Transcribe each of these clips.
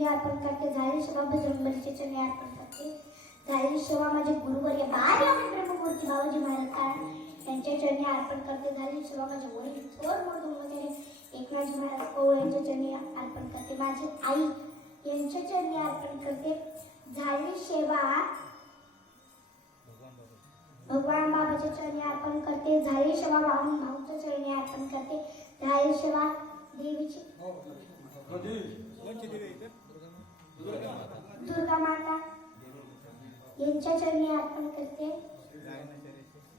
चरणी अर्पण करते. झाली सेवा बजरंगबलीचे चरणी अर्पण करते. झाली सेवा माझे गुरुवर्य बारी ब्रह्ममूर्ती बाबाजी महाराज कारण यांच्या चरणी अर्पण करते. झाली सेवा माझे वडील थोर मधुमतेने एकनाथजी महाराज कवळ यांच्या चरणी अर्पण करते. माझी आई यांच्या चरणी अर्पण करते. झाली सेवा भगवान बाबाच्या चरणी अर्पण करते. झाली सेवा वाहून भाऊच्या चरणी अर्पण करते. झाली सेवा देवीची दुर्गा माता यांच्या चरणी अर्पण करते.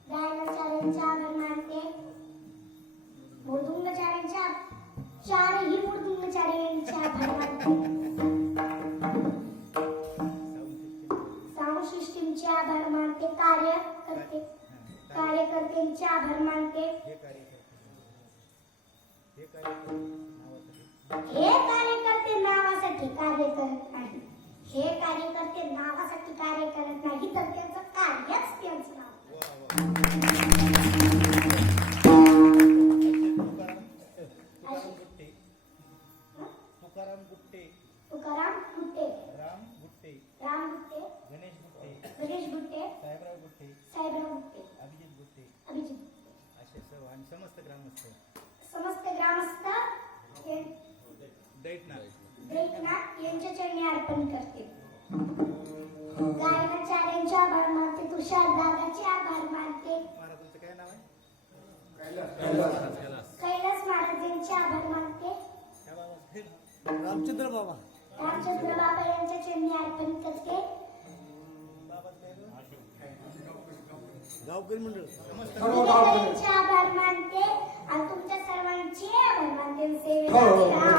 गायनाचार्यांचा आभार मानते. मृदुंगचार्यांच्या चारही मृदुंगचार्यांचे आभार मानते. साऊंड सिस्टीमचे आभार मानते कार्य करते कार्यकर्त्यांचे आभार मानते. हे कार्यकर्ते नावासाठी कार्य करत नाही हे कार्यकर्ते नावासाठी कार्य करत नाही तर त्यांचं कार्यच त्यांचं नाव तुकाराम गुट्टे. तुकाराम गुट्टे राम गुट्टे. राम गुट्टे गणेश गुट्टे. गणेश गुट्टे साहेबराव गुट्टे. साहेबराव गुट्टे अभिजित गुट्टे. अभिजित असे सर्व आणि समस्त ग्रामस्थ समस्त ग्रामस्थ यांच्या चरणी अर्पण करते. गायनाचार्यांच्या बाळमाते मानते दादाचे आभार मानते. महाराजांचं काय नाव आहे? कैलास. महाराजांचे आभार मानते. रामचंद्र बाबा. रामचंद्र बाबा यांच्या चरणी अर्पण करते. गावकरी मंडळ. आभार मानते आणि तुमच्या सर्वांचे आभार मानते.